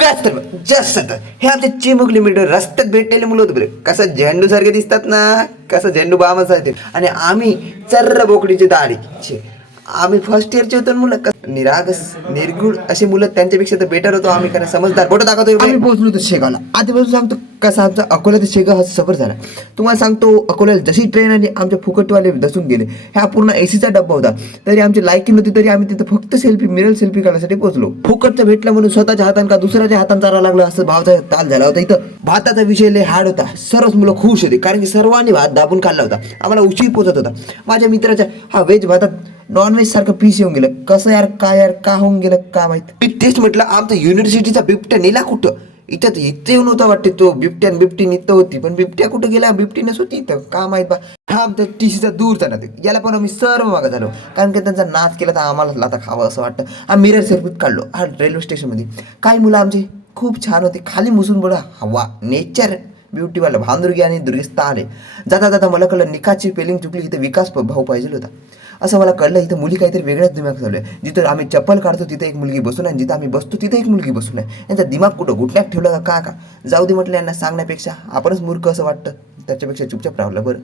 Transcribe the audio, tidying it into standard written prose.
काय तर जस्ट आता हे आमचे चिमुकली मिळून रस्त्यात भेटलेले मुलं होते बरे, कसं झेंडू सारखे दिसतात ना, कसं झेंडू बामासारखे. आणि आम्ही चर्र बोकडीची दाढी, आम्ही फर्स्ट इयरचे होतो मुलं, निरागस निर्गुण असे मुलं, त्यांच्यापेक्षा तर बेटर होतो आम्ही, कारण समजदार बोट दाखवतो. आम्ही पोहोचलो होतो शेगावला. आधीपासून सांगतो कसा आमचा अकोला ते शेगाव हा सफर झाला. तुम्हाला सांगतो अकोल्याला जशी ट्रेन आली आमच्या फुकटवाले धसून गेले. ह्या पूर्ण एसीचा डब्बा होता, तरी आमची लायकी नव्हती, तरी आम्ही तिथं फक्त मिरर सेल्फी काढण्यासाठी पोहोचलो. फुकटचं भेटलं म्हणून स्वतःच्या हातान का दुसऱ्याच्या हातान चारा लागला असं भावचा ताल झाला होता. इथं भाताचा विषय लय हार्ड होता. सर्वच मुलं खुश होते, कारण की सर्वांनी भात दाबून खाल्ला होता. आम्हाला उशीर पोचत होता. माझ्या मित्राच्या हा व्हेज भातात नॉनव्हेज सारखं पीस येऊन गेलं. कसं यार का होऊन गेलं का माहित. मी तेच म्हटलं आमचा युनिव्हर्सिटीचा बिबट्या नेला कुठं. इथं येऊन होता वाटते तो बिबट्या, बिबटी नित्य होती, पण बिबट्या कुठं गेला, बिबटीनेच होती इथं का माहित बा. हा आमच्या टीसीचा दूरचा ना, याला पण आम्ही सर्व मागं झालो, कारण की त्यांचा नाच केला तर आम्हाला आता खावं असं वाटतं. हा मिरर सेल्फीत काढलो हा रेल्वे स्टेशनमध्ये. काही मुलं आमची खूप छान होती, खाली मुसून बडा हवा नेचर ब्युटीवाला भांदुर्गी आणि दुर्गिस्ता आले. जाता जाता मला कळलं निकाची पेलिंग चुकली, इथं विकास भाऊ पाहिजे होता असं मला कळलं. इथं मुली काहीतरी वेगळ्याच दिमाग चालू आहे. जिथं आम्ही चप्पल काढतो तिथं एक मुलगी बसून आहे, जिथं आम्ही बसतो तिथं एक मुलगी बसून आहे. यांचा दिमाग कुठं घुटण्यात ठेवलं का जाऊ दे म्हटलं, यांना सांगण्यापेक्षा आपणच मूर्ख असं वाटतं, त्याच्यापेक्षा चुपचाप राहिलं बरं.